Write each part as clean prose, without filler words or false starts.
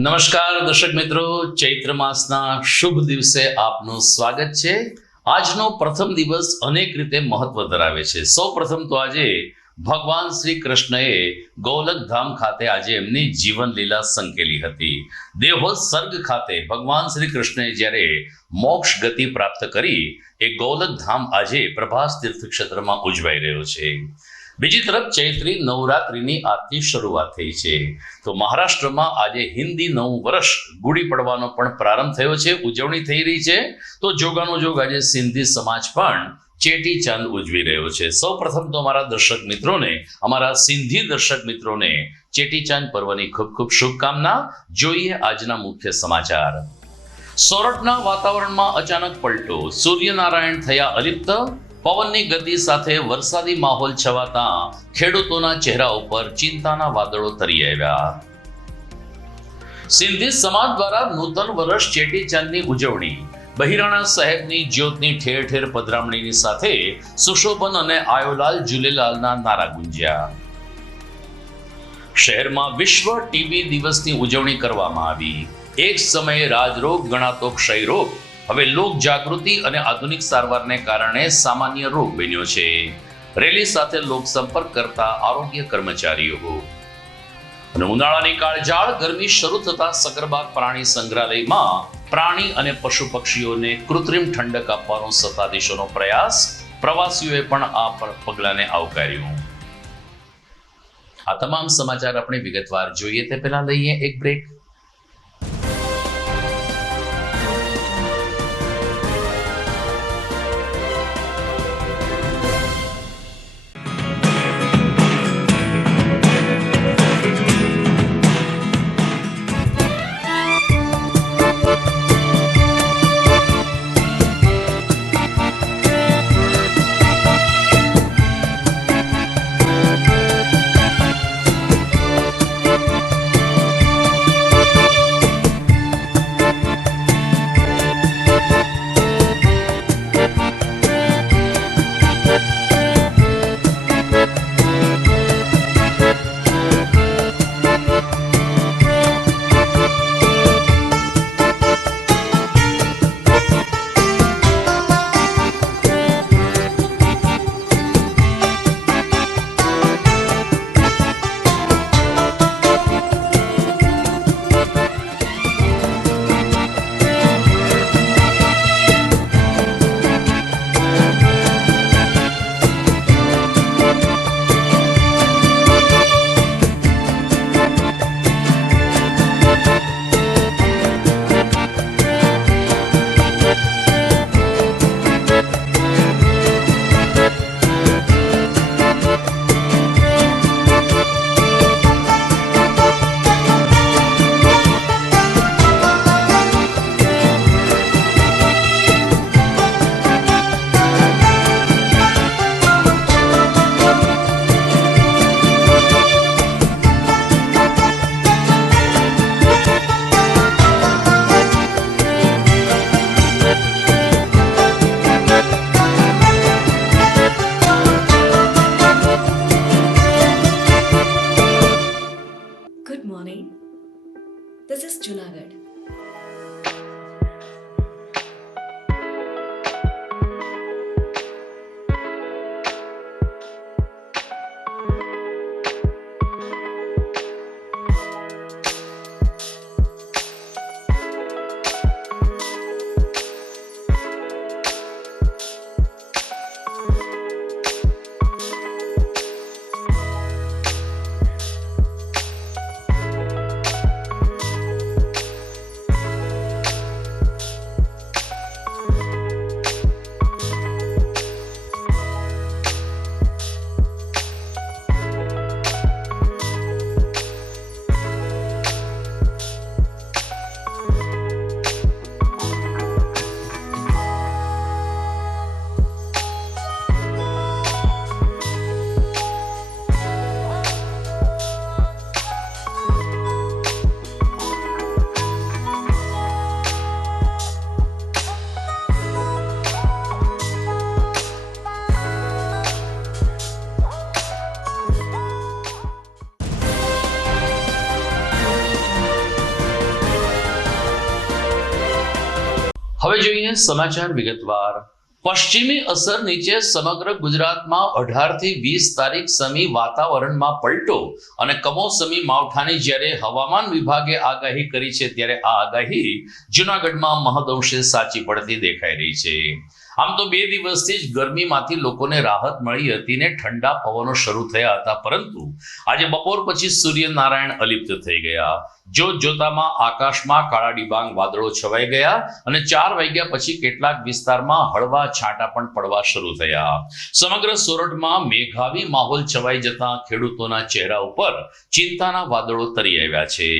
નમસ્કાર દર્શક મિત્રો, ચૈત્ર માસના શુભ દિવસે આપનું સ્વાગત છે। આજનો પ્રથમ દિવસ અનેક રીતે મહત્વ ધરાવે છે। સૌ પ્રથમ તો આજે ભગવાન શ્રી કૃષ્ણએ ગોલક ધામ ખાતે આજે એમની જીવન લીલા સંકેલી હતી। દેહોત્સર્ગ ખાતે ભગવાન શ્રી કૃષ્ણએ જ્યારે મોક્ષ ગતિ પ્રાપ્ત કરી એ ગોલક ધામ આજે પ્રભાસ તીર્થ ક્ષેત્રમાં ઉજવાઈ રહ્યો છે। બીજી તરફ ચૈત્રી નવરાત્રિની આજથી શરૂઆત થઈ છે। તો મહારાષ્ટ્રમાં આજે હિન્દી નવું વર્ષ ગુડી પડવાનો પણ પ્રારંભ થયો છે, ઉજવણી થઈ રહી છે। તો જોગાનો જોગ આજે સિંધી સમાજ પણ ચેટી ચાંદ ઉજવી રહ્યો છે। સૌ પ્રથમ તો અમારા દર્શક મિત્રોને, અમારા સિંધી દર્શક મિત્રોને ચેટી ચાંદ પર્વની ખૂબ ખૂબ શુભકામના। જોઈએ આજના મુખ્ય સમાચાર। સોરઠના વાતાવરણમાં અચાનક પલટો, સૂર્યનારાયણ થયા અલિપ્ત। પવનની ગતિ સાથે વરસાદી માહોલ છવાતા ખેડૂતોના ચહેરા ઉપર ચિંતાના વાદળો તરી આવ્યા। સિંધી સમાજ દ્વારા નૂતન વર્ષ ચેટી ચાંદની ઉજવણી, બહિરાણા સાહેબની જ્યોતની ઠેર ઠેર પધરામણીની સાથે સુશોભન અને આયોલાલ ઝૂલેલાલના નારા ગુંજ્યા। શહેરમાં વિશ્વ ટીબી દિવસની ઉજવણી કરવામાં આવી। એક સમયે રાજરોગ ગણાતો ક્ષયરોગ હવે લોક જાગૃતિ અને આધુનિક સારવારને કારણે સામાન્ય રોગ બન્યો છે। રેલી સાથે લોક સંપર્ક કરતા આરોગ્ય કર્મચારીઓ। અને ઉનાળાની કાળઝાળ ગરમી શરૂ થતા સકરબાગ પ્રાણી સંગ્રહાલયમાં પ્રાણી અને પશુ પક્ષીઓને કૃત્રિમ ઠંડક આપવાનો સત્તાધીશોનો પ્રયાસ, પ્રવાસીઓએ પણ આ પગલાને આવકાર્યું। આ તમામ સમાચાર આપણે વિગતવાર જોઈએ તે પહેલા લઈએ એક બ્રેક। હવે જોઈએ સમાચાર વિગતવાર. પશ્ચિમી અસર નીચે સમગ્ર ગુજરાતમાં 18 થી 20 તારીખ સમી વાતાવરણમાં પલટો અને કમોસમી માવઠાની જ્યારે હવામાન વિભાગે આગાહી કરી છે, ત્યારે આ આગાહી જૂનાગઢમાં મહદઅંશે સાચી પડતી દેખાઈ રહી છે. આમ તો 2 દિવસથી જ ગરમીમાંથી લોકોને રાહત મળી હતી ને ઠંડા પવનો શરૂ થયા હતા, પરંતુ આજે બપોર પછી સૂર્યનારાયણ અલિપ્ત થઈ ગયા. જોતજોતામાં આકાશમાં કાળા ડિબાંગ વાદળો છવાઈ ગયા અને 4 વાગ્યા પછી કેટલાક વિસ્તારમાં હળવા છાંટા પણ પડવા શરૂ થયા. સમગ્ર સોરઠમાં મેઘાવી માહોલ છવાઈ જતા ખેડૂતોના ચહેરા ઉપર ચિંતાના વાદળો તરી આવ્યા છે.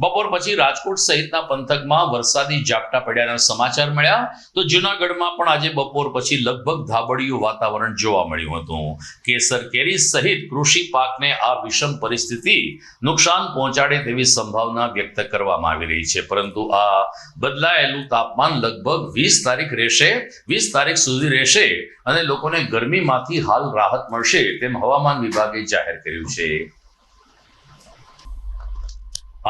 બપોર પછી રાજકોટ સહિતના પંથકમાં વરસાદી ઝાપટા પડ્યાના સમાચાર મળ્યા, તો જૂનાગઢમાં પણ આજે બપોર પછી લગભગ ધાબડિયું વાતાવરણ જોવા મળ્યું હતું. કેસર કેરી સહિત કૃષિ પાકને આ વિષમ પરિસ્થિતિ નુકસાન પહોંચાડે તેવી સંભાવના વ્યક્ત કરવામાં આવી રહી છે, પરંતુ આ બદલાયેલું તાપમાન લગભગ 20 તારીખ રહેશે, 20 તારીખ સુધી રહેશે અને લોકોને ગરમીમાંથી હાલ રાહત મળશે તેમ હવામાન વિભાગે જાહેર કર્યું છે.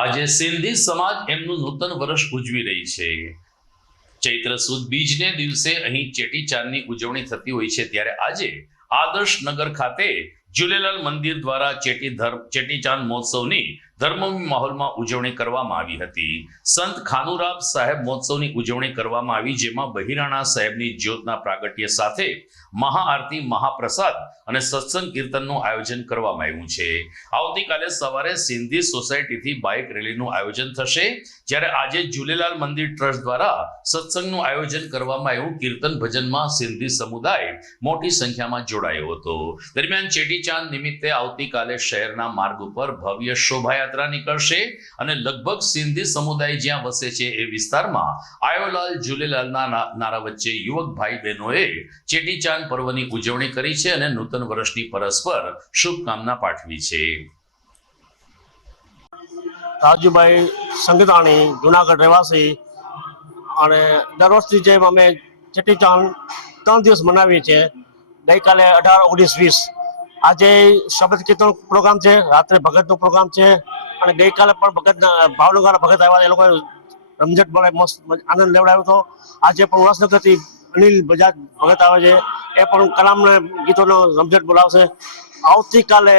આજે સિંધી સમાજ એમનું નૂતન વર્ષ ઉજવી રહી છે. ચૈત્ર સુદ બીજને દિવસે અહીં ચેટીચાંદની ઉજવણી થતી હોય છે, ત્યારે આજે આદર્શ નગર ખાતે ઝૂલેલાલ મંદિર દ્વારા ચેટીચાંદ મહોત્સવની ધર્મમય માહોલમાં ઉજવણી કરવામાં આવી હતી. સંત ખાનુરાબ સાહેબ મહોત્સવની ઉજવણી કરવામાં આવી, જેમાં બહિરાણા સાહેબની જ્યોતના પ્રાગટ્ય સાથે મહાઆરતી, મહાપ્રસાદ અને સત્સંગ કીર્તનનું આયોજન કરવામાં આવ્યું છે. આવતીકાલે સવારે સિંધી સોસાયટીથી બાઇક રેલીનું આયોજન થશે, જ્યારે આજે ઝૂલેલાલ મંદિર ટ્રસ્ટ દ્વારા સત્સંગનું આયોજન કરવામાં આવ્યું. કીર્તન ભજનમાં સિંધી સમુદાય મોટી સંખ્યામાં જોડાયો હતો. દરમિયાન ચેટીચાંદ નિમિત્તે આવતીકાલે શહેરના માર્ગ ઉપર ભવ્ય શોભાયાત્રા નીકળશે અને લગભગ સિંધી સમુદાય જ્યાં વસે છે એ વિસ્તારમાં આયોલાલ ઝૂલેલાલના નારા વચ્ચે યુવક ભાઈ બહેનોએ ચેટીચાંદ પર્વની ઉજવણી કરી છે અને નૂતન વર્ષની પરસ્પર શુભકામના પાઠવી છે. રાજુભાઈ સંગતાણી, જુનાગઢ રહેવાસી, અને દર વર્ષની જેમ અમે ચેટીચાંદ 3 દિવસ મનાવીએ છીએ. ગઈકાલે 18, 19, 20 આજે શબ્દ કીર્તન પ્રોગ્રામ છે, રાત્રે ભગતનો પ્રોગ્રામ છે, અને ગઈકાલે પણ ભગતના ભાવનગરના ભગત આવ્યા, એ લોકોએ રમઝટ બોલે મસ્ત આનંદ લેવડાવ્યો હતો. આજે પણ ઉલ્લાસનગરથી અનિલ બજાજ ભગત આવે છે, એ પણ કલામના ગીતોનો રમઝટ બોલાવશે. આવતીકાલે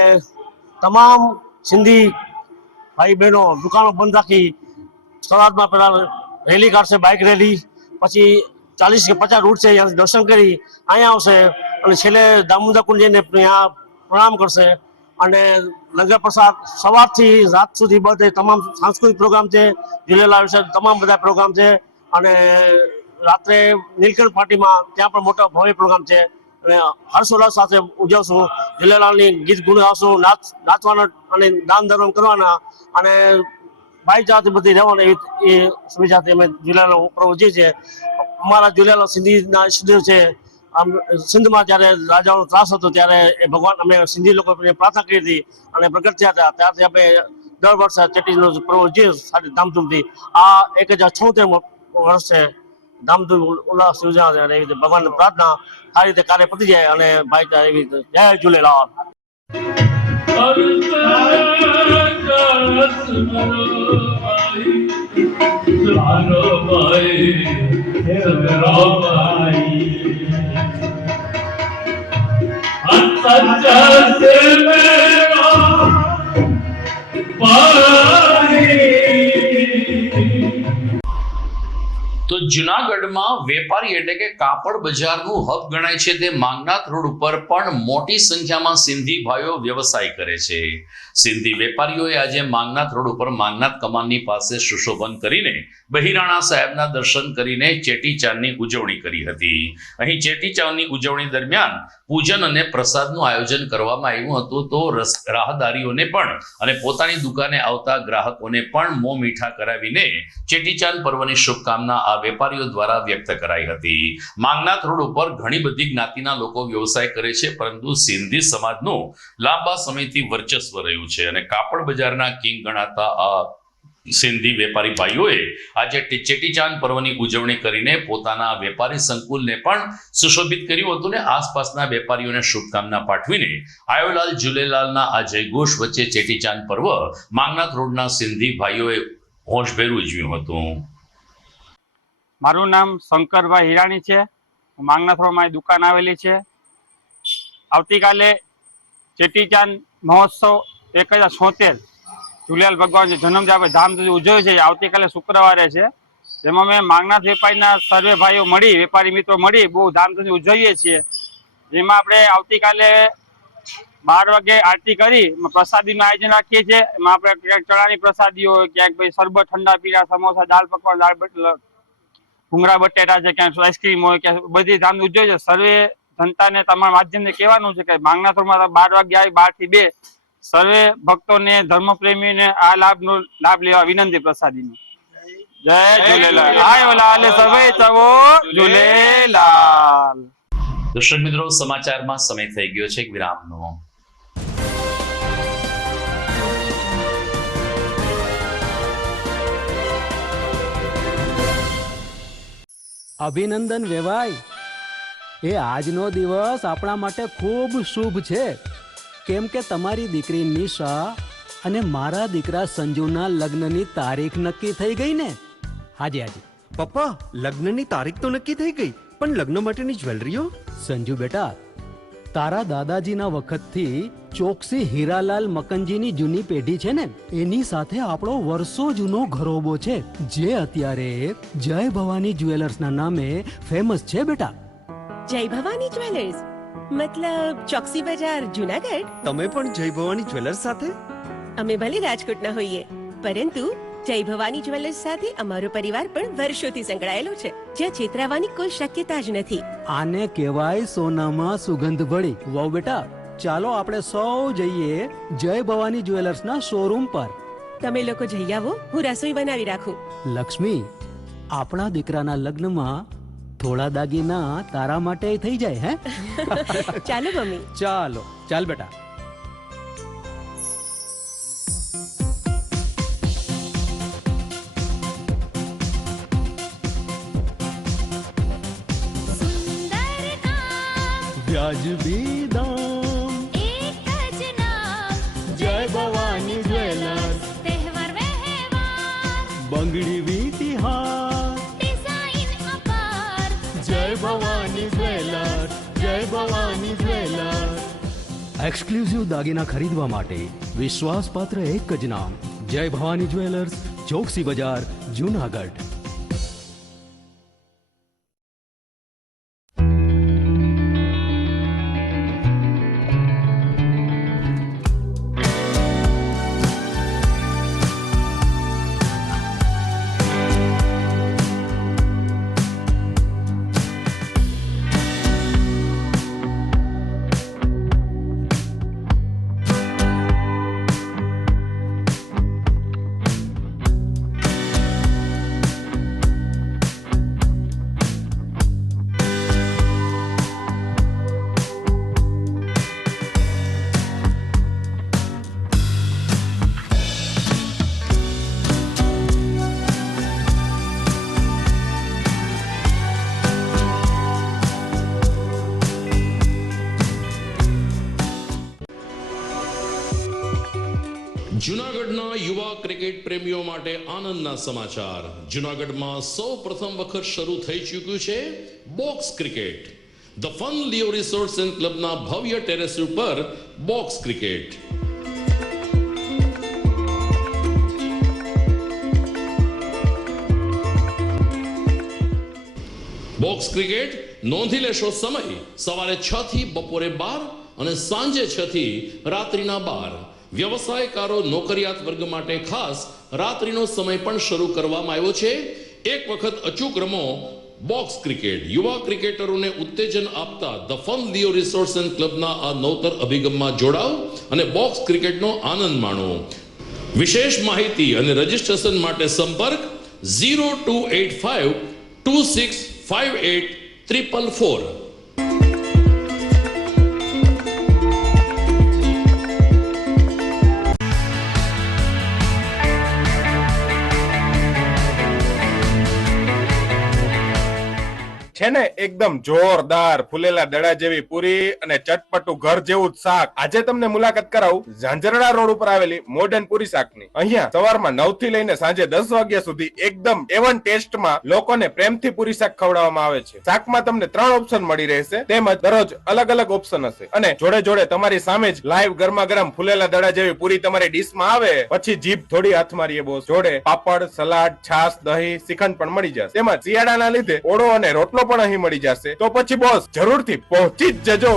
તમામ સિંધી ભાઈ બહેનો દુકાનો બંધ રાખી સવારમાં પહેલાં રેલી કાઢશે, બાઇક રેલી, પછી 40 કે 50 રૂટ છે, અહીંયાથી દર્શન કરી અહીંયા આવશે અને છેલ્લે દામોદર કુંડ જઈને ત્યાં પ્રણામ કરશે. અને લંગર પ્રસાદ સવારથી રાત સુધી બધે તમામ સાંસ્કૃતિક પ્રોગ્રામ છે, ઝૂલેલાલ વિશે તમામ બધા પ્રોગ્રામ છે, અને રાત્રે નીલકંઠ પાર્ટીમાં ત્યાં પણ મોટા ભવ્ય પ્રોગ્રામ છે. અને હર્ષોલ્લાસ સાથે ઉજવશું, ઝૂલેલાલની ગીત ગુણ ગાશું, નાચવાના અને દાન ધર્મ કરવાના અને ભાઈચારાથી બધી રહેવાના એ સુવિધાથી અમે ઝૂલેલાલ પર્વ ઉજવીએ છીએ. અમારા ઝૂલેલાલ સિંધીના ઈષ્ટદેવ છે. આમ સિંધમાં જ્યારે રાજાઓનો ત્રાસ હતો ત્યારે એ ભગવાન અમે સિંધી લોકો પ્રાર્થના કરી હતી અને પ્રગટ થયા હતા, ત્યારથી અમે દર વર્ષે ચેટીનો પર્વ ઉજવીએ સાથે ધામધૂમથી. આ 1076 વર્ષ છે, ધામધૂમ ઉલ્લાસ યોજના છે, અને એવી રીતે ભગવાનની પ્રાર્થના આ રીતે કાર્ય પતી જાય અને ભાઈચારા એવી રીતે. જય ઝૂલેલાલ. તો જૂનાગઢમાં વેપારી એટલે કે કાપડ બજારનું હબ ગણાય છે તે માંગનાથ રોડ ઉપર પણ મોટી સંખ્યામાં સિંધી ભાઈઓ વ્યવસાય કરે છે. સિંધી વેપારીઓએ આજે માંગનાથ રોડ ઉપર માંગનાથ કમાનની પાસે સુશોભન કરીને બહિરાણા સાહેબના દર્શન કરીને ચેટીચાંદની ઉજવણી કરી હતી. અહીં ચેટીચાંદની ઉજવણી દરમિયાન પૂજન અને પ્રસાદનું આયોજન કરવામાં આવ્યું હતું, તો રાહદારીઓને પણ અને પોતાની દુકાને આવતા ગ્રાહકોને પણ મોં મીઠા કરાવીને ચેટીચાંદ પર્વની શુભકામના આ વેપારીઓ દ્વારા વ્યક્ત કરાઈ હતી. માંગનાથ રોડ ઉપર ઘણી બધી જ્ઞાતિના લોકો વ્યવસાય કરે છે, પરંતુ સિંધી સમાજનું લાંબા સમયથી વર્ચસ્વ રહ્યું છે અને કાપડ બજારના કિંગ ગણાતા આ સિંધી વેપારી ભાઈઓએ આજે ચેટીચાંદ પર્વની ઉજવણી કરીને પોતાના વેપારી સંકુલને પણ સુશોભિત કર્યું હતું ને આસપાસના વેપારીઓને શુભકામના પાઠવીને આયોલાલ ઝૂલેલાલના આ જયઘોષ વચ્ચે ચેટીચાંદ પર્વ માંગનાથ રોડના સિંધી ભાઈઓએ હોશભેર ઉજવ્યું હતું. મારું નામ શંકરભાઈ હિરાણી છે. માંગનાથમાં મારી દુકાન આવેલી છે. આવતીકાલે ચેટીચાંદ મહોત્સવ 1076 ઝૂલેલાલ ભગવાન જે જન્મદિવસ આપણે ધામધૂમથી ઉજવ્યો છે, આવતીકાલે શુક્રવારે છે. જેમાં અમે માંગનાથ વેપારીના સર્વે ભાઈઓ મળી, વેપારી મિત્રો મળી બહુ ધામધૂમથી ઉજવીએ છીએ. જેમાં આપણે આવતીકાલે 12 વાગે આરતી કરી પ્રસાદીનું આયોજન રાખીએ છીએ. એમાં આપણે ક્યાંક ચણાની પ્રસાદીઓ, ક્યાંક ભાઈ શરબત, ઠંડા પીણા, સમોસા, દાળ પકવાન, ભૂંગળા બટેટા છે, ક્યાંક આઈસ્ક્રીમ હોય, ક્યાંક બધી ધામ ઉજવે છે. સર્વે જનતાને તમારા માધ્યમથી કહેવાનું છે કે માંગનાથમાં 12 વાગે આવી 12 થી 2 સર્વે ભક્તોને, ધર્મપ્રેમીઓને આ લાભ લેવા વિનંતી પ્રસાદીનો. જય ઝૂલેલાલ. આયો લાલ સવે તવો ઝૂલેલાલ. દર્શક મિત્રો, સમાચારમાં સમય થઈ ગયો છે એક વિરામનો. અભિનંદન વેવાય. એ આજનો દિવસ આપણા માટે ખૂબ શુભ છે, કેમ કે તમારી દીકરી નિશા અને મારા દીકરા સંજુના લગ્નની તારીખ નક્કી થઈ ગઈ ને. હાજી હાજી પપ્પા, લગ્નની તારીખ તો નક્કી થઈ ગઈ, પણ લગ્ન માટેની જ્વેલરીઓ? સંજુ બેટા, તારા દાદાજીના વખતથી ચોકસી હીરાલાલ મકનજીની જૂની પેઢી છે ને, એની સાથે આપણો વર્ષો જૂનો ઘરોબો છે, જે અત્યારે જય ભવાની જ્વેલર્સના નામે ફેમસ છે બેટા. જય ભવાની જ્વેલર્સ મતલબ ચોકસી બજાર જુનાગઢ? તમે પણ જય ભવાની જ્વેલર્સ સાથે? અમે ભલે રાજકોટના હોઈએ, પરંતુ જય ભવાની જ્વેલર્સ સાથે અમારો પરિવાર પણ વર્ષોથી સંકળાયેલો છે, જ્યાં છેતરાવાની કોઈ શક્યતા જ નથી. આને કહેવાય સોનામાં સુગંધ ભળી. વહુ બેટા, ચાલો આપણે સૌ જઈએ જય ભવાની જ્વેલર્સના શોરૂમ પર. તમે લોકો જઈ આવો, હું રસોઈ બનાવી રાખું. લક્ષ્મી, આપણા દીકરાના લગ્નમાં થોડા દાગીના તારા માટે થઈ જાય. હે ચાલો મમ્મી. ચાલો ચાલ બેટા. વ્યાજબી દામ, એક જ નામ, જય ભવાની જ્વેલર્સ. તહેવાર વ્યવહાર, બંગડી વીટી હાર, ડિઝાઇન અપાર, જય ભવાની જ્વેલર્સ, જય ભવાની જ્વેલર્સ. એક્સક્લુઝિવ દાગીના ખરીદવા માટે વિશ્વાસપાત્ર એક જ નામ, જય ભવાની જ્વેલર્સ, ચોકસી બજાર, જુનાગઢ. જૂનાગઢના યુવા ક્રિકેટ પ્રેમીઓ માટે આનંદના સમાચાર. જૂનાગઢમાં સૌ પ્રથમ વખત શરૂ થઈ ચૂક્યું છે box cricket. The fun Leo resorts and ક્લબના ભવ્ય ટેરેસ ઉપર બોક્સ ક્રિકેટ. બોક્સ ક્રિકેટ નોંધી લેશો સમય સવારે 6 થી બપોરે 12 અને સાંજે 6 થી રાત્રિના 12. વ્યવસાયકારો, નોકરિયાત વર્ગ માટે ખાસ રાત્રિનો સમય પણ શરૂ કરવામાં આવ્યો છે. એક વખત અચૂક રમો બોક્સ ક્રિકેટ. યુવા ક્રિકેટરોને ઉત્તેજન આપતા the fun Leo resorts and ક્લબના આ નવતર અભિગમમાં જોડાઓ અને બોક્સ ક્રિકેટનો આનંદ માણો. વિશેષ માહિતી અને રજીસ્ટ્રેશન માટે સંપર્ક 0285 2658 444. છે ને એકદમ જોરદાર ફૂલેલા દડા જેવી પૂરી અને ચટપટું ઘર જેવું જ શાક. આજે તમને મુલાકાત કરાવું ઝાંઝરડા રોડ ઉપર આવેલી મોડર્ન પૂરી શાકની. અહીંયા સવારમાં 9 થી લઈને સાંજે 10 વાગ્યા સુધી એકદમ એવન ટેસ્ટમાં લોકોને પ્રેમથી પૂરી શાક ખવડાવવામાં આવે છે. શાકમાં તમને 3 ઓપ્શન મળી રહેશે, તેમજ દરરોજ અલગ અલગ ઓપ્શન હશે અને જોડે જોડે તમારી સામે જ લાઈવ ગરમા ગરમ ફૂલેલા દડા જેવી પૂરી તમારી ડીશમાં આવે પછી જીભ થોડી હાથ મારીએ બોસ. જોડે પાપડ, સલાડ, છાશ, દહીં, શ્રીખંડ પણ મળી જશે. તેમજ શિયાળાના લીધે ઓળો અને રોટલો પણ અહીં મળી જશે. તો પછી બોસ જરૂરથી પહોંચી જ જજો.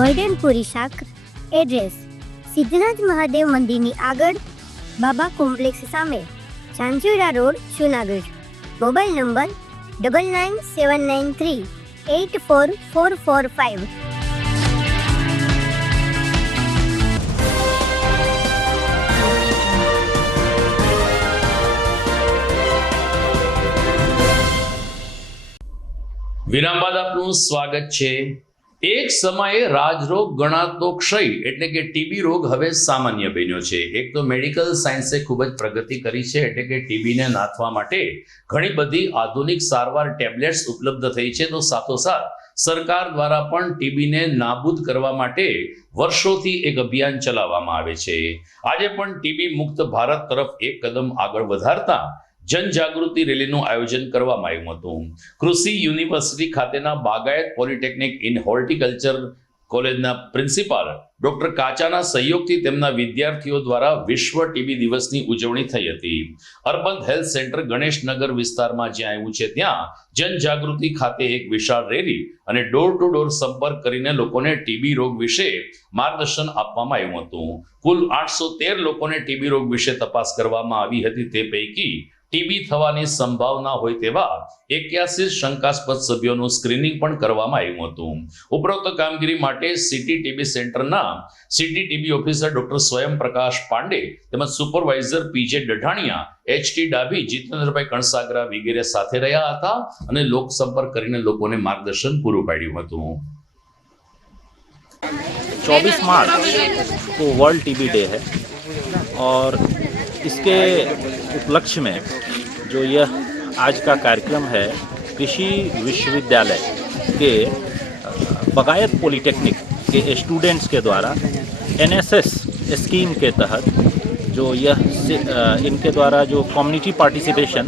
મોડર્ન પૂરી શાક. એડ્રેસ સિદ્ધનાથ મહાદેવ મંદિરની આગળ, બાબા કોમ્પ્લેક્સ સામે, Zanzarda road, Junagadh. Mobile number 9979384445. વિરામ બાદ આપનું સ્વાગત છે. એક સમયે રાજરોગ ગણાતો ક્ષય એટલે કે ટીબી રોગ હવે સામાન્ય બન્યો છે. એક તો મેડિકલ સાયન્સે ખૂબ જ પ્રગતિ કરી છે, એટલે કે ટીબીને નાથવા માટે ઘણી બધી આધુનિક સારવાર ટેબ્લેટ્સ ઉપલબ્ધ થઈ છે. તો સાથોસાથ સરકાર દ્વારા પણ ટીબીને નાબૂદ કરવા માટે વર્ષોથી એક અભિયાન ચલાવવામાં આવે છે. આજે પણ ટીબી મુક્ત ભારત તરફ એક કદમ આગળ વધારતા જનજાગૃતિ રેલીનું આયોજન કરવામાં આવ્યું હતું. કૃષિ યુનિવર્સિટી ખાતેના બાગાયત પોલિટેકનિક ઇન હોર્ટિકલ્ચર કોલેજના પ્રિન્સિપાલ ડોક્ટર કાચાના સહયોગથી તેમના વિદ્યાર્થીઓ દ્વારા વિશ્વ ટીબી દિવસની ઉજવણી થઈ હતી. અર્બન હેલ્થ સેન્ટર ગણેશનગર વિસ્તારમાં જ્યાં આવ્યું છે ત્યાં જનજાગૃતિ ખાતે એક વિશાળ રેલી અને ડોર ટુ ડોર સંપર્ક કરીને લોકોને ટીબી રોગ વિશે માર્ગદર્શન આપવામાં આવ્યું હતું. કુલ 813 લોકોને ટીબી રોગ વિશે તપાસ કરવામાં આવી હતી. તે પૈકી ટીબી થવાની સંભાવના હોય તેવા 81 શંકાસ્પદ સભ્યોનું સ્ક્રીનિંગ પણ કરવામાં આવ્યું હતું. ઉપરોક્ત કામગીરી માટે સિટી ટીબી સેન્ટરના સિટી ટીબી ઓફિસર ડોક્ટર સ્વયં પ્રકાશ પાંડે તેમજ supervisor PJ Dadhaniya, HT Dabhi, જીતેન્દ્રભાઈ Kansagara વગેરે સાથે રહ્યા હતા અને લોક સંપર્ક કરીને લોકોને માર્ગદર્શન પૂરું પાડ્યું હતું. 24 मार्च को वर्ल्ड टीबी डे है और इसके उपलक्ष्य में जो यह आज का कार्यक्रम है, कृषि विश्वविद्यालय के बगायत पॉलिटेक्निक के स्टूडेंट्स के द्वारा एनएसएस स्कीम के तहत जो यह इनके द्वारा जो कम्युनिटी पार्टिसिपेशन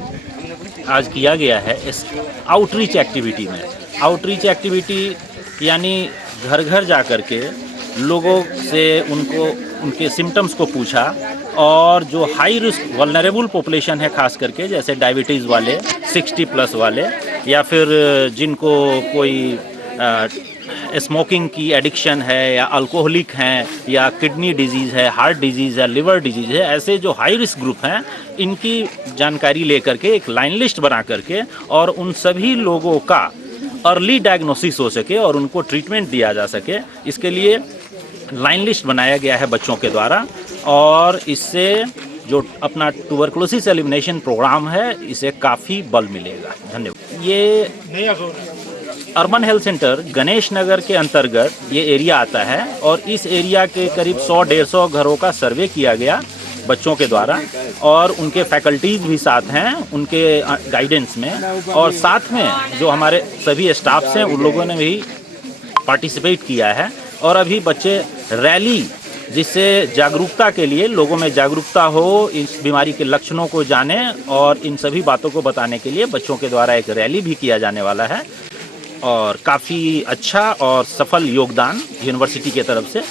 आज किया गया है इस आउटरीच एक्टिविटी में. आउटरीच एक्टिविटी यानी घर घर जा कर के लोगों से उनके सिम्टम्स को पूछा और जो हाई रिस्क वल्नरेबल पॉपुलेशन है, खास करके जैसे डायबिटीज़ वाले, 60 प्लस वाले, या फिर जिनको कोई स्मोकिंग की एडिक्शन है या अल्कोहलिक हैं या किडनी डिजीज़ है, हार्ट डिजीज़ है, लिवर डिजीज़ है, ऐसे जो हाई रिस्क ग्रुप हैं इनकी जानकारी लेकर के एक लाइन लिस्ट बना करके और उन सभी लोगों का अर्ली डायग्नोसिस हो सके और उनको ट्रीटमेंट दिया जा सके, इसके लिए लाइन लिस्ट बनाया गया है बच्चों के द्वारा. और इससे जो अपना ट्यूबरकुलोसिस एलिमिनेशन प्रोग्राम है इसे काफ़ी बल मिलेगा. धन्यवाद. ये urban health centre Ganesh Nagar के अंतर्गत ये एरिया आता है और इस एरिया के करीब 100-150 घरों का सर्वे किया गया बच्चों के द्वारा और उनके फैकल्टीज़ भी साथ हैं उनके गाइडेंस में, और साथ में जो हमारे सभी स्टाफ्स हैं उन लोगों ने भी पार्टिसिपेट किया है. और अभी बच्चे रैली, जिससे जागरूकता के लिए लोगों में जागरूकता हो, इस बीमारी के लक्षणों को जाने और इन सभी बातों को बताने के लिए बच्चों के द्वारा एक रैली भी किया जाने वाला है. और काफ़ी अच्छा और सफल योगदान यूनिवर्सिटी के तरफ से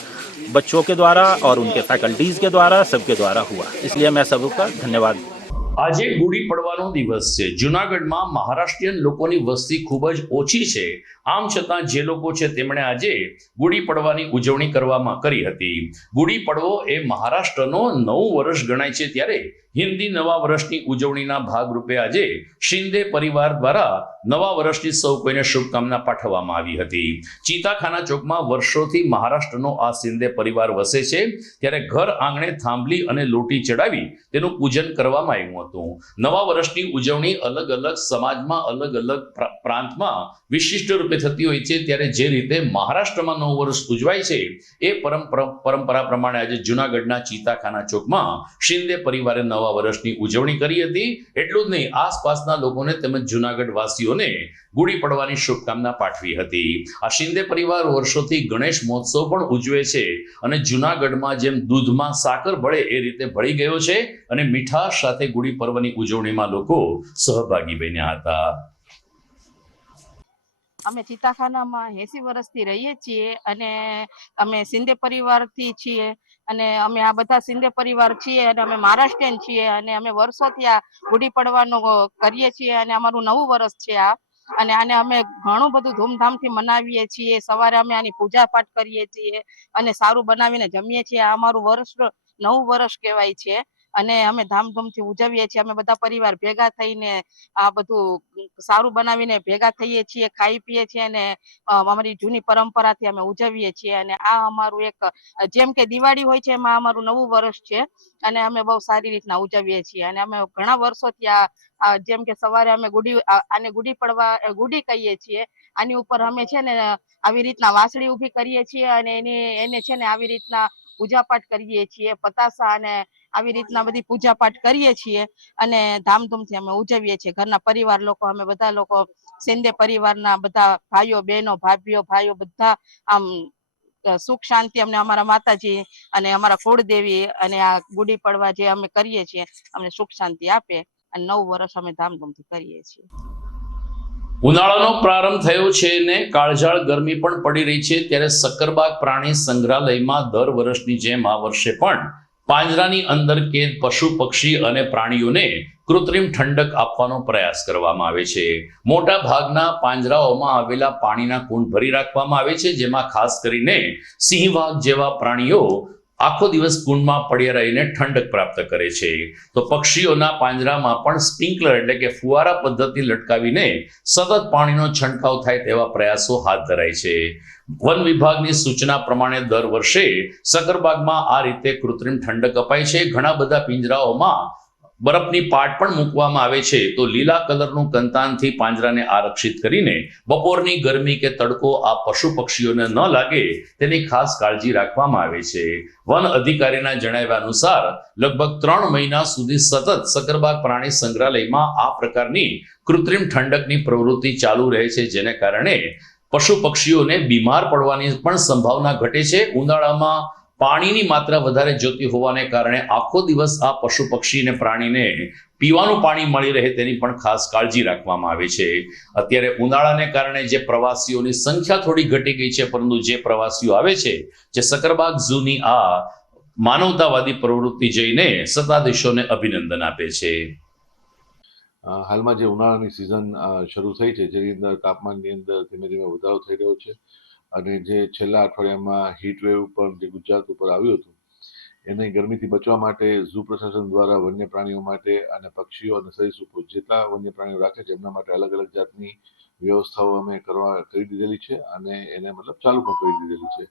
बच्चों के द्वारा और उनके फैकल्टीज़ के द्वारा सबके द्वारा हुआ, इसलिए मैं सबका धन्यवाद. આજે ગુડી પડવાનો દિવસ છે. જૂનાગઢમાં મહારાષ્ટ્રીયન લોકોની વસ્તી ખૂબ જ ઓછી છે. આમ છતાં જે લોકો છે તેમણે આજે ગુડી પડવાની ઉજવણી કરવામાં કરી હતી. ગુડી પડવો એ મહારાષ્ટ્રનો નવું વર્ષ ગણાય છે, ત્યારે હિન્દી નવા વર્ષની ઉજવણીના ભાગરૂપે આજે શિંદે પરિવાર દ્વારા નવા વર્ષની સૌ કોઈને શુભકામના પાઠવવામાં આવી હતી. ચીતાખાના ચોકમાં વર્ષોથી મહારાષ્ટ્રનો આ શિંદે પરિવાર વસે છે, ત્યારે ઘર આંગણે થાંભલી અને લોટી ચડાવી તેનું પૂજન કરવામાં આવ્યું હતું. નવા વર્ષની ઉજવણી અલગ અલગ સમાજમાં અલગ અલગ પ્રાંતમાં વિશિષ્ટ રૂપે થતી હોય છે, ત્યારે જે રીતે મહારાષ્ટ્રમાં નવું વર્ષ ઉજવાય છે એ પરંપરા પ્રમાણે આજે જૂનાગઢના ચીતાખાના ચોકમાં શિંદે પરિવારે નવા વર્ષની ઉજવણી કરી હતી. એટલું જ નહીં, આસપાસના લોકોને તેમજ જૂનાગઢ વાસીઓને ગુડી પડવાની શુભકામના પાઠવી હતી. આ શિંદે પરિવાર વર્ષોથી ગણેશ મહોત્સવ પણ ઉજવે છે અને જૂનાગઢમાં જેમ દૂધમાં સાકર ભળે એ રીતે ભળી ગયો છે અને મીઠાશ સાથે ગુડી પર્વની ઉજવણીમાં લોકો સહભાગી બન્યા હતા. અમે ચિત્તાખાનામાં 80 વર્ષથી રહીએ છીએ અને અમે શિંદે પરિવારથી છીએ અને અમે આ બધા શિંદે પરિવાર છીએ અને અમે મહારાષ્ટ્રીયન છીએ અને અમે વર્ષોથી આ ગુડી પડવાનું કરીએ છીએ અને અમારું નવું વર્ષ છે આ. અને આને અમે ઘણું બધું ધૂમધામથી મનાવીએ છીએ. સવારે અમે આની પૂજા પાઠ કરીએ છીએ અને સારું બનાવીને જમીએ છીએ. આ અમારું વર્ષ નવું વર્ષ કહેવાય છે અને અમે ધામધૂમથી ઉજવીએ છીએ. અમે બધા પરિવાર ભેગા થઈને આ બધું સારું બનાવીને ભેગા થઈએ છીએ, ખાઈ પીએ છીએ અને અમારી જૂની પરંપરાથી અમે ઉજવીએ છીએ. અને આ અમારું એક જેમ કે દિવાળી હોય છે એમાં અમારું નવું વર્ષ છે અને અમે બહુ સારી રીતના ઉજવીએ છીએ. અને અમે ઘણા વર્ષોથી આ જેમ કે સવારે અમે આને ગુડી પડવા ગુડી કહીએ છીએ. આની ઉપર અમે છે ને આવી રીતના વાસળી ઊભી કરીએ છીએ અને એને છે ને આવી રીતના પૂજા પાઠ કરીએ છીએ, પતાસા અને આવી રીતના બધી પૂજા પાઠ કરીએ છીએ અને ધામધૂમથી અમે ઉજવીએ છીએ. ઘરના પરિવાર લોકો, અમે બધા લોકો શિંદે પરિવારના બધા ભાઈઓ બહેનો ભાઈઓ બધા આમ સુખ શાંતિ અમને અમારા માતાજી અને અમારા કુળદેવી અને આ ગુડી પડવા જે અમે કરીએ છીએ અમને સુખ શાંતિ આપે અને નવું વર્ષ અમે ધામધૂમથી કરીએ છીએ. ઉનાળાનો પ્રારંભ થયો છે ને કાળઝાળ ગરમી પણ પડી રહી છે, ત્યારે સક્કરબાગ પ્રાણી સંગ્રહાલયમાં દર વર્ષની જેમ આ વર્ષે પણ પાંજરાની અંદર કેદ પશુ પક્ષી અને પ્રાણીઓને કૃત્રિમ ઠંડક આપવાનો પ્રયાસ કરવામાં આવે છે. મોટા ભાગના પાંજરાઓમાં આવેલા પાણીના કુંડ ભરી રાખવામાં આવે છે, જેમાં ખાસ કરીને સિંહ વાઘ જેવા પ્રાણીઓ આખો દિવસ કુંડમાં પડ્યા રહીને ઠંડક પ્રાપ્ત કરે છે. તો પક્ષીઓના પાંજરામાં પણ સ્પ્રિંકલર એટલે કે ફુવારા પદ્ધતિ લટકાવીને સતત પાણીનો છંટકાવ થાય તેવા પ્રયાસો હાથ ધરાય છે. વન વિભાગની સૂચના પ્રમાણે દર વર્ષે સક્કરબાગમાં આ રીતે કૃત્રિમ ઠંડક અપાય છે. ઘણા બધા પિંજરાઓમાં બરફની પાટ પણ મૂકવામાં આવે છે, તો લીલા કલરનું કંતાનથી પાંજરાને આરક્ષિત કરીને બપોરની ગરમી કે તડકો આ પશુ પક્ષીઓને ન લાગે તેની ખાસ કાળજી રાખવામાં આવે છે. વન અધિકારીના જણાવ્યા અનુસાર લગભગ 3 મહિના સુધી સતત સક્કરબાગ પ્રાણી સંગ્રહાલયમાં આ પ્રકારની કૃત્રિમ ઠંડકની પ્રવૃત્તિ ચાલુ રહે છે, જેને કારણે પશુ પક્ષીઓને બીમાર પડવાની પણ સંભાવના ઘટે છે. ઉનાળામાં પાણીની માત્રા વધારે જોતી હોવાને કારણે આખો દિવસ આ પશુ પક્ષી અને પ્રાણીને પીવાનું પાણી મળી રહે તેની પણ ખાસ કાળજી રાખવામાં આવે છે. અત્યારે ઉનાળાને કારણે જે પ્રવાસીઓની સંખ્યા થોડી ઘટી ગઈ છે, પરંતુ જે પ્રવાસીઓ આવે છે જે સક્કરબાગ ઝૂની આ માનવતાવાદી પ્રવૃત્તિ જઈને સત્તાધીશોને અભિનંદન આપે છે. હાલમાં જે ઉનાળાની સિઝન શરૂ થઈ છે, જેની અંદર તાપમાનની અંદર ધીમે ધીમે વધારો થઈ રહ્યો છે અને જે છેલ્લા અઠવાડિયામાં હીટ વેવ પણ જે ગુજરાત ઉપર આવ્યું હતું, એને ગરમીથી બચવા માટે ઝૂ પ્રશાસન દ્વારા વન્ય પ્રાણીઓ માટે અને પક્ષીઓ અને સરીસૃપો જેટલા વન્ય પ્રાણીઓ રાખે છે એમના માટે અલગ અલગ જાતની વ્યવસ્થાઓ અમે કરી દીધેલી છે અને એને મતલબ ચાલુ પણ કરી દીધેલી છે.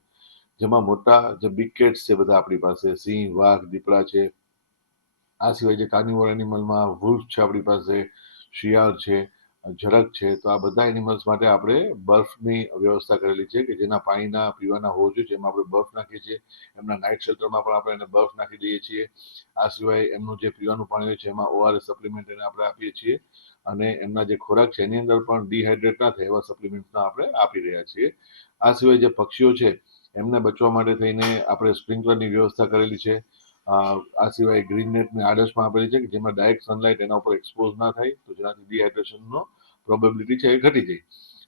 જેમાં મોટા જે બિગ કેટ્સ છે બધા આપણી પાસે, સિંહ, વાઘ, દીપડા છે. આ સિવાય જે કાર્નિવોર એનિમલમાં વુલ્ફ છે આપણી પાસે, શિયાળ છે, ઝરખ છે. તો આ બધા એનિમલ્સ માટે આપણે બર્ફની વ્યવસ્થા કરેલી છે કે જેના પાણીના પીવાના હોવો જોઈએ, જેમાં આપણે બર્ફ નાખીએ છીએ. એમના નાઇટ શેલ્ટરમાં પણ આપણે એને બર્ફ નાખી દઈએ છીએ. આ સિવાય એમનું જે પીવાનું પાણી હોય છે એમાં ORS સપ્લિમેન્ટ એને આપણે આપીએ છીએ અને એમના જે ખોરાક છે એની અંદર પણ ડિહાઇડ્રેટ ના થાય એવા સપ્લિમેન્ટના આપણે આપી રહ્યા છીએ. આ સિવાય જે પક્ષીઓ છે એમને બચવા માટે થઈને આપણે સ્પ્રિંકલરની વ્યવસ્થા કરેલી છે. આ સિવાય ગ્રીન નેટની આડશમાં આપેલી છે કે જેમાં ડાયરેક્ટ સનલાઇટ એના ઉપર એક્સપોઝ ના થાય, તો જેનાથી ડિહાઇડ્રેશનનો પ્રોબેબિલિટી છે એ ઘટી જાય.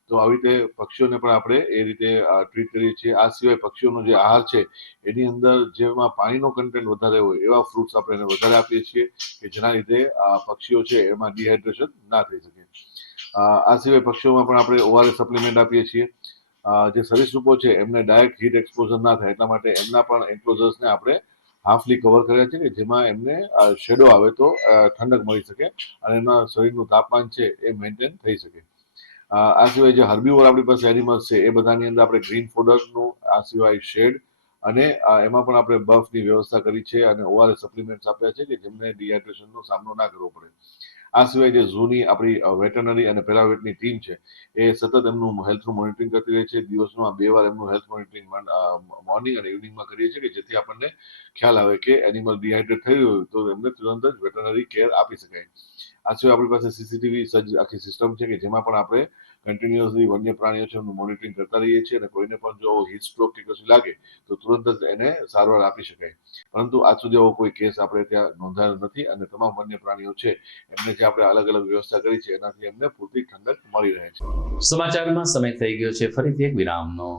તો આવી રીતે પક્ષીઓને પણ આપણે એ રીતે ટ્રીટ કરીએ છીએ. આ સિવાય પક્ષીઓનો જે આહાર છે એની અંદર જેમાં પાણીનો કન્ટેન્ટ વધારે હોય એવા ફ્રૂટ્સ આપણે એને વધારે આપીએ છીએ કે જેના લીધે પક્ષીઓ છે એમાં ડિહાઇડ્રેશન ના થઈ શકે. આ સિવાય પક્ષીઓમાં પણ આપણે ORS સપ્લિમેન્ટ આપીએ છીએ. જે સરીસૃપો છે એમને ડાયરેક્ટ હીટ એક્સપોઝર ના થાય એટલા માટે એમના પણ એન્ક્લોઝર્સને આપણે હાફલી કવર કર્યા છે કે જેમાં એમને શેડો આવે તો ઠંડક મળી શકે અને એમના શરીરનું તાપમાન છે એ મેન્ટેન થઈ શકે. આ સિવાય જે હર્બીવોર આપણી પાસે એનિમલ્સ છે એ બધાની અંદર આપણે ગ્રીન ફોડરનું, આ સિવાય શેડ અને એમાં પણ આપણે બફની વ્યવસ્થા કરી છે અને ORS સપ્લિમેન્ટ્સ આપ્યા છે કે જેમને ડિહાઇડ્રેશનનો સામનો ના કરવો પડે. આ સિવાય જે ઝૂની આપણી વેટરનરી અને પેરાવેટની ટીમ છે એ સતત એમનું હેલ્થનું મોનિટરિંગ કરતી રહે છે. દિવસમાં 2 વાર એમનું હેલ્થ મોનિટરિંગ મોર્નિંગ અને ઇવનિંગમાં કરીએ છીએ કે જેથી આપણને ખ્યાલ આવે કે એનિમલ ડિહાઇડ્રેટ થઈ રહ્યું હોય તો એમને તુરંત જ વેટરનરી કેર આપી શકાય. આ સિવાય આપણી પાસે સીસીટીવી સજ્જ આખી સિસ્ટમ છે કે જેમાં પણ આપણે કન્ટિન્યુઅસલી વન્ય પ્રાણીઓ છે એમનું મોનિટરિંગ કરતા રહીએ છીએ અને કોઈને પણ જો હીટ સ્ટ્રોક કે કશું લાગે તો તુરંત જ એને સારવાર આપી શકાય. પરંતુ આજ સુધી એવો કોઈ કેસ આપણે ત્યાં નોંધાયો નથી અને તમામ વન્ય પ્રાણીઓ છે એમને જે આપણે અલગ અલગ વ્યવસ્થા કરી છે એનાથી એમને પૂરતી ઠંડક મળી રહે છે. સમાચારમાં સમય થઈ ગયો છે ફરીથી એક વિરામનો.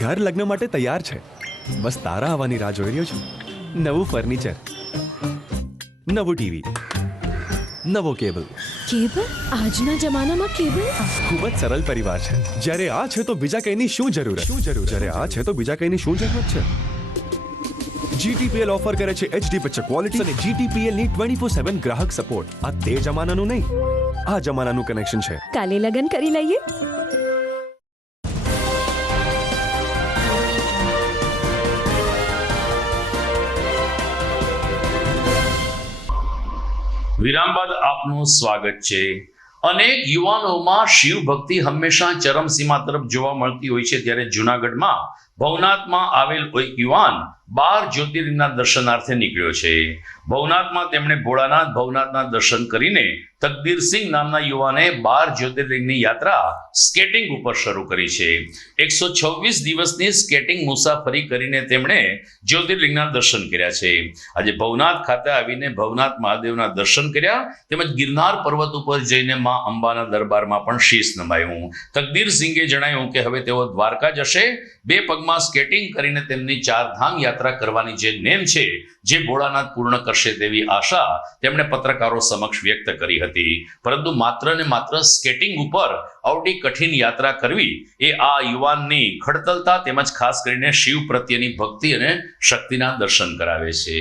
ઘર લગ્ન માટે તૈયાર છે, બસ તારા આવવાની રાહ જોઈ રહ્યો છું. નવું ફર્નિચર, નવું ટીવી, નવો કેબલ. કેબલ? આજના જમાનામાં કેબલ? ખૂબ જ સરળ પરિવાર છે. જ્યારે આ છે તો બીજા કઈની શું જરૂરત? જ્યારે આ છે તો બીજા કઈની શું જરૂરત છે? GTPL ઓફર કરે છે HD પિક્ચર ક્વોલિટી અને GTPL ની 24/7 ગ્રાહક સપોર્ટ. આ તે જમાનાનું નહીં, આ જમાનાનું કનેક્શન છે. કાલે લગન કરી લઈએ. વિરામ બાદ આપનું સ્વાગત છે. અનેક યુવાનોમાં શિવ ભક્તિ હંમેશા ચરમસીમા તરફ જોવા મળતી હોય છે, ત્યારે જૂનાગઢમાં ભવનાથમાં આવેલ એક યુવાન 12 જ્યોતિર્લિંગના દર્શનાર્થે નીકળ્યો છે. ભવનાથમાં તેમણે ભોળાનાથ ભવનાથના દર્શન કરીને તકદીરસિંહ નામના યુવાને 12 જ્યોતિર્લિંગની યાત્રા સ્કેટિંગ ઉપર શરૂ કરી છે. 126 દિવસની સ્કેટિંગ મુસાફરી કરીને તેમણે જ્યોતિર્લિંગના દર્શન કર્યા છે. આજે ભવનાથ ખાતે આવીને ભવનાથ મહાદેવના દર્શન કર્યા, તેમજ ગિરનાર પર્વત ઉપર જઈને માં અંબાના દરબારમાં પણ શીશ નમાયું. તકદીરસિંહે જણાવ્યું કે હવે તેઓ દ્વારકા જશે. 2 પગમાં સ્કેટિંગ કરીને તેમની 4 ધામ યાત્રા કરવાની જે નેમ છે, જે ભોળાનાથ પૂર્ણ કરશે તેવી આશા તેમણે પત્રકારો સમક્ષ વ્યક્ત કરી હતી. પરંતુ માત્ર ને માત્ર સ્કેટિંગ ઉપર આવડી કઠિન યાત્રા કરવી એ આ યુવાનની ખડતલતા તેમજ ખાસ કરીને શિવ પ્રત્યેની ભક્તિ અને શક્તિના દર્શન કરાવે છે.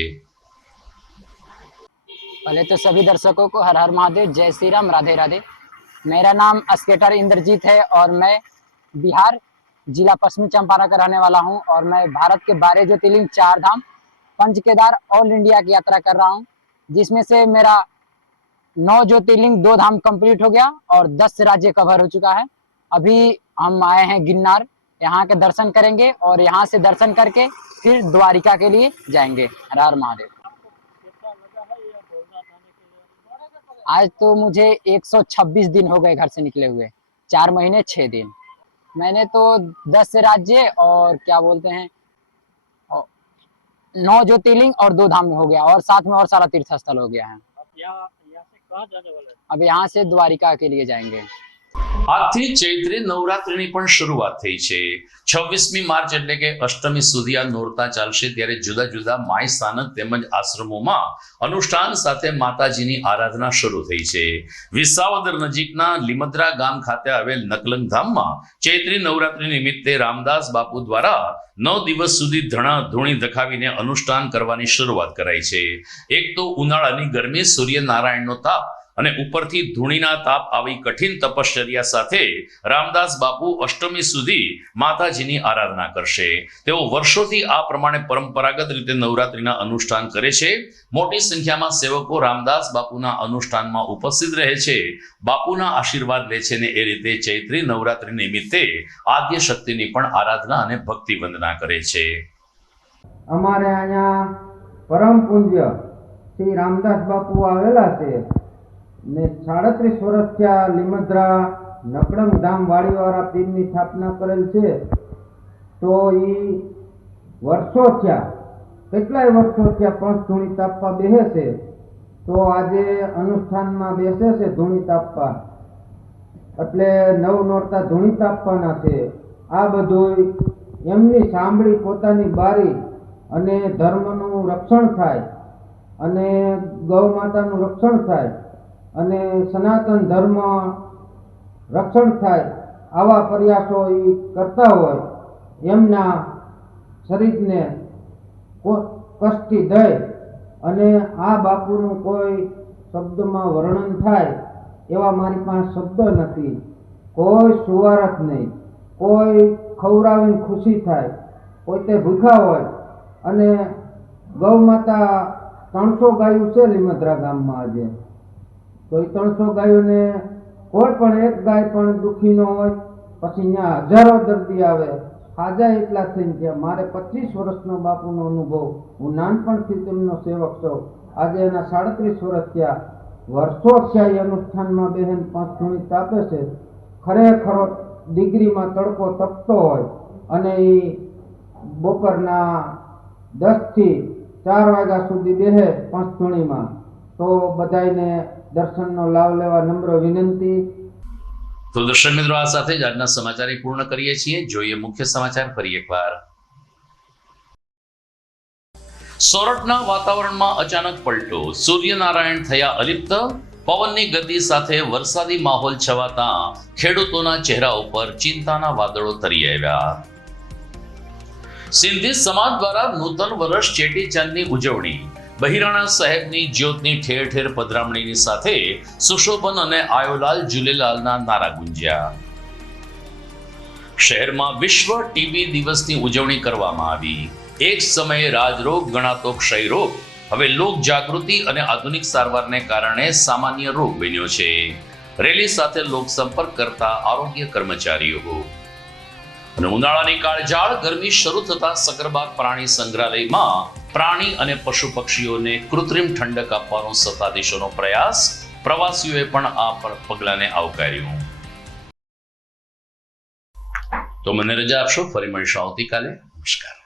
पहले तो सभी दर्शकों को हर हर महादेव, जय श्री राम, राधे राधे. मेरा नाम स्केटर इंद्रजीत है और मैं बिहार जिला पश्चिमी चंपारण का रहने वाला हूं और मैं भारत के 12 ज्योतिर्लिंग 4 धाम पंच केदार ऑल इंडिया की यात्रा कर रहा हूँ, जिसमें से मेरा 9 ज्योतिर्लिंग 2 धाम कंप्लीट हो गया और 10 राज्य कवर हो चुका है। अभी हम आए हैं गिरनार, यहाँ के दर्शन करेंगे और यहाँ से दर्शन करके फिर द्वारिका के लिए जाएंगे। हर हर महादेव। आज तो मुझे 126 दिन हो गए घर से निकले हुए, 4 महीने 6 दिन। मैंने तो 10 राज्य और क्या बोलते हैं 9 ज्योतिर्लिंग और 2 धाम हो गया और साथ में और सारा तीर्थ स्थल हो गया है। अब यहाँ से द्वारिका के लिए जाएंगे। આજથી ચૈત્રી નવરાત્રીની પણ શરૂઆત થઈ છે। 26મી માર્ચ એટલે કે અષ્ટમી સુધી આ નોરતા ચાલશે, ત્યારે જુદા જુદા માય સ્થાનક તેમજ આશ્રમોમાં અનુષ્ઠાન સાથે માતાજીની આરાધના શરૂ થઈ છે। વિસાવદર નજીકના લીમદ્રા ગામ ખાતે આવેલ નકલંગ ધામમાં ચૈત્રી નવરાત્રી નિમિત્તે રામદાસ બાપુ દ્વારા 9 દિવસ સુધી ધણા ધૂણી ધખાવીને અનુષ્ઠાન કરવાની શરૂઆત કરાઈ છે। એક તો ઉનાળાની ગરમી, સૂર્યનારાયણનો તાપ અને ઉપરથી ધૂણીના તાપ આવી કઠિન તપશ્ચર્યા સાથે રામદાસ બાપુ અષ્ટમી સુધી માતાજીની આરાધના કરશે। તેઓ વર્ષોથી આ પ્રમાણે પરંપરાગત રીતે નવરાત્રીના અનુષ્ઠાન કરે છે। મોટી સંખ્યામાં સેવકો રામદાસ બાપુના અનુષ્ઠાનમાં ઉપસ્થિત રહે છે, બાપુના આશીર્વાદ લે છે ને એ રીતે ચૈત્રી નવરાત્રી નિમિત્તે આદ્ય શક્તિની પણ આરાધના અને ભક્તિ વંદના કરે છે। અમારે અહીંયા પરમ પૂજ્ય શ્રી રામદાસ બાપુ આવેલા છે ને 37 વર્ષ થયા લીમદ્રા નકળંગ ધામ વાડીવાળા પીરની સ્થાપના કરેલ છે। તો એ વર્ષો થયા, કેટલાય વર્ષો થયા પાંચ ધૂણી તાપવા બેસે છે। તો આજે અનુષ્ઠાનમાં બેસે છે ધૂણી તાપવા, એટલે 9 નોરતા ધૂણી તાપવાના છે। આ બધું એમની સાંભળી પોતાની બારી અને ધર્મનું રક્ષણ થાય અને ગૌ માતાનું રક્ષણ થાય અને સનાતન ધર્મ રક્ષણ થાય, આવા પ્રયાસો એ કરતા હોય। એમના શરીરને કષ્ટી દઈ અને આ બાપુનું કોઈ શબ્દમાં વર્ણન થાય એવા મારી પાસે શબ્દ નથી। કોઈ સુવારત નહીં, કોઈ ખવડાવીને ખુશી થાય, પોતે ભૂખા હોય અને ગૌ માતા 300 ગાયો છે લીમદ્રા ગામમાં આજે। તો એ 300 ગાયોને કોઈ પણ એક ગાય પણ દુઃખી ન હોય, પછી અહીંયા હજારો દર્દી આવે। હાજા એટલા થઈને ગયા। મારે 25 વર્ષનો બાપુનો અનુભવ, હું નાનપણથી તેમનો સેવક છું। આજે એના 37 વર્ષ થયા, વર્ષો થયા એ અનુષ્ઠાનમાં બહેન 5 ધૂણી તાપે છે। ખરેખર ડિગ્રીમાં તડકો તપતો હોય અને એ બપોરના 10 થી 4 વાગ્યા સુધી બેસે 5 ધૂણીમાં। તો બધાને દર્શનનો લાભ લેવા નમ્ર વિનંતી। તો દર્શક મિત્રો, આ સાથે જ આજના સમાચાર પૂર્ણ કરીએ છીએ। જોઈએ મુખ્ય સમાચાર ફરી એકવાર। સોરઠના વાતાવરણમાં અચાનક પલટો, સૂર્યનારાયણ થયા અલિપ્ત, પવનની ગતિ સાથે વરસાદી માહોલ છવાતા ખેડૂતોના ચહેરા ઉપર ચિંતાના વાદળો તરી આવ્યા। સિંધી સમાજ દ્વારા નૂતન વર્ષ ચેટીચાંદની ઉજવણી, બહિરાણા સાહેબની જ્યોતની ઠેર ઠેર પધરામણીની સાથે સુશોભન અને આયોલાલ ઝૂલેલાલના નારા ગુંજ્યા। શહેરમાં વિશ્વ ટીબી દિવસની ઉજવણી કરવામાં આવી। એક સમયે રાજરોગ ગણાતો ક્ષયરોગ હવે લોક જાગૃતિ અને આધુનિક સારવારને કારણે સામાન્ય રોગ બન્યો છે। રેલી સાથે લોક સંપર્ક કરતા આરોગ્ય કર્મચારીઓ। અને ઉનાળાની કાળઝાળ ગરમી શરૂ થતા સકરબાગ પ્રાણી સંગ્રહાલયમાં પ્રાણી અને પશુ પક્ષીઓને કૃત્રિમ ઠંડક આપવાનો સત્તાધીશોનો પ્રયાસ, પ્રવાસીઓએ પણ આ પગલાને આવકાર્યું। તો મને રજા આપશો, ફરી મળીશું આવતીકાલે। નમસ્કાર।